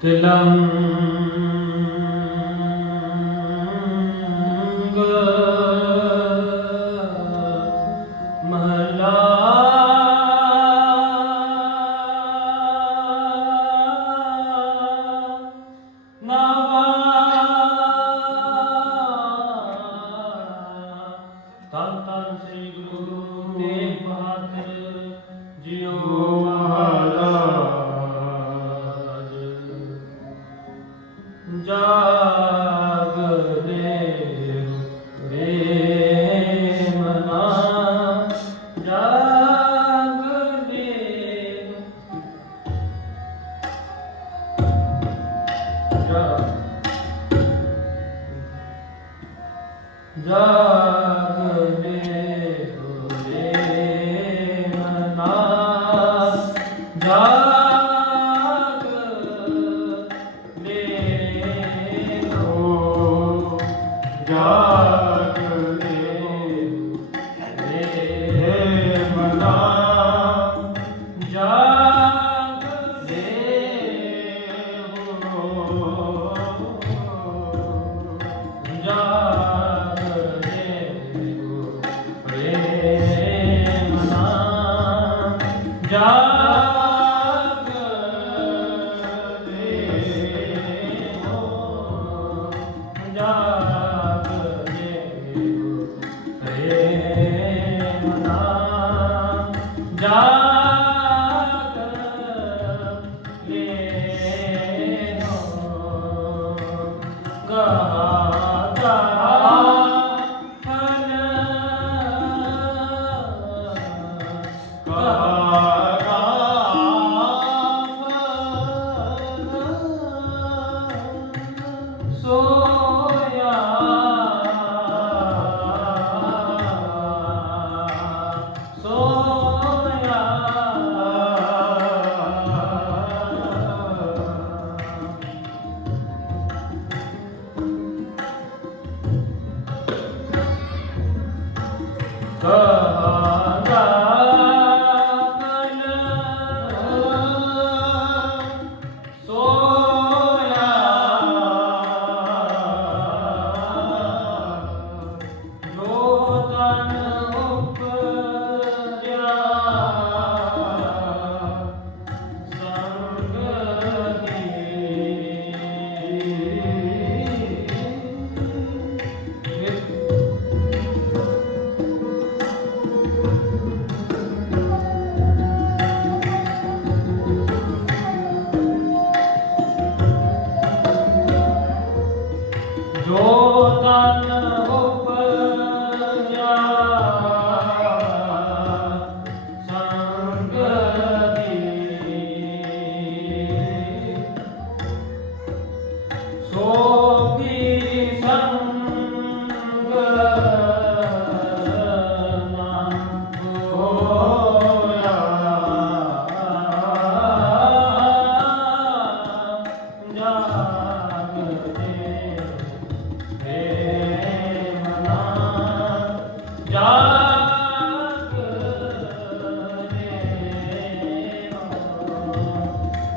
Tilang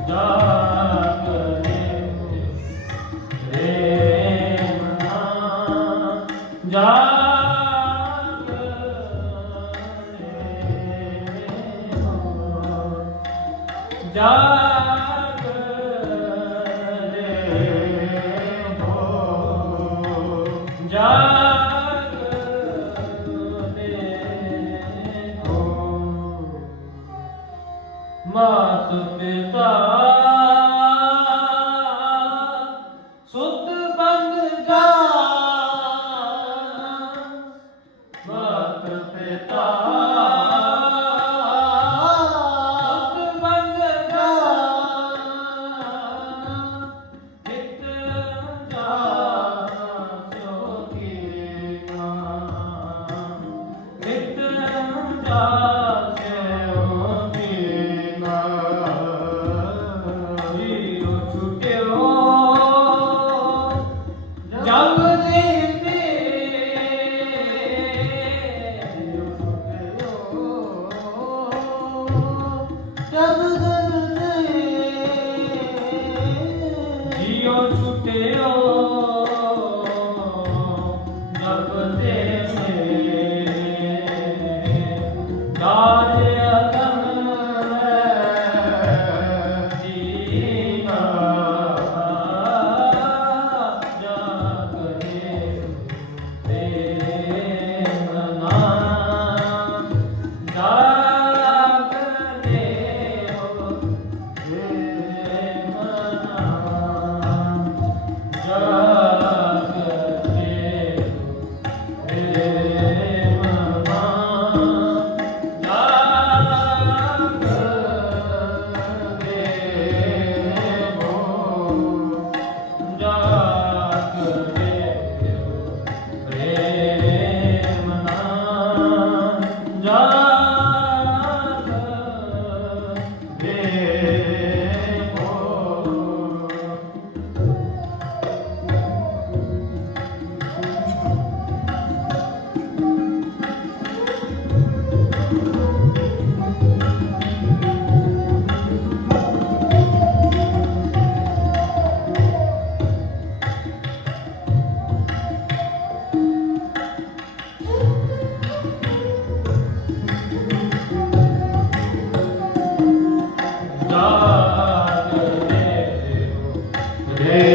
Yeah. Allah.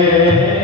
é